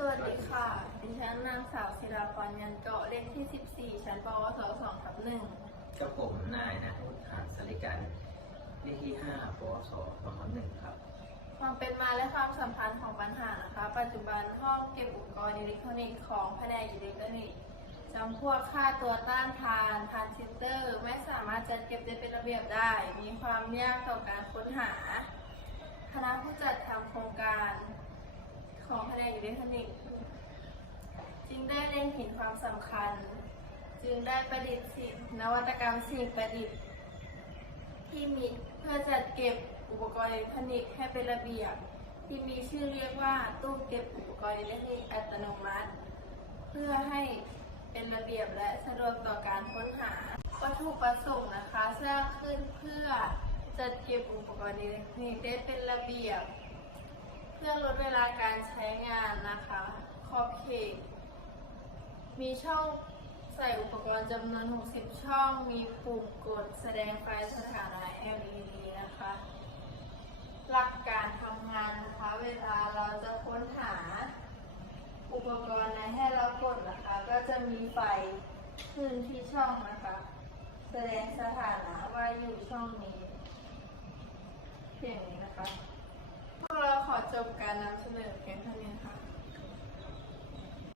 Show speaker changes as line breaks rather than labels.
สวัสดีค่ะ ดิฉันนางสาวศิลาพรยันเกาะเลขที่ 14 ชั้นปวส2ทับหนึ่ง
กับผมนายนะหานสริกันเลขที่ห้าปวสสองหนึ่งครับ
ความเป็นมาและความสัมพันธ์ของปัญหานะคะ ปัจจุบันห้องเก็บอุปกรณ์อิเล็กทรอนิกส์ของแผนกอิเล็กทรอนิกส์จำพวกค่าตัวต้านทานทรานซิสเตอร์ ไม่สามารถจัดเก็บได้เป็นระเบียบได้ มีความยากต่อการค้นหา คณะผู้จัดทำโครงการ ของแผนกอิเล็กทรอนิกส์จึงได้เล็งเห็นความสำคัญ จึงได้ประดิษฐ์สิ่งนวัตกรรมสิ่งประดิษฐ์ ที่มีเพื่อจัดเก็บอุปกรณ์อิเล็กทรอนิกส์ให้เป็นระเบียบ ที่มีชื่อเรียกว่าตู้เก็บอุปกรณ์อิเล็กทรอนิกส์อัตโนมัติ เพื่อให้เป็นระเบียบและสะดวกต่อการค้นหาวัตถุประสงค์นะคะสร้างขึ้นเพื่อจัดเก็บอุปกรณ์อิเล็กทรอนิกส์ได้เป็นระเบียบ เพื่อลดเวลาการใช้งานนะคะ ขอบเขต มีช่องใส่อุปกรณ์จำนวน 60 ช่อง มีปุ่มกดแสดงไฟสถานะ LED นะคะ หลักการทำงานนะคะ เวลาเราจะค้นหาอุปกรณ์ไหนให้เรากดนะคะ ก็จะมีไฟขึ้นที่ช่องนะคะ แสดงสถานะว่าอยู่ช่องนี้เพียงนี้นะคะ ขอจบการนำเสนอเพียงเท่านี้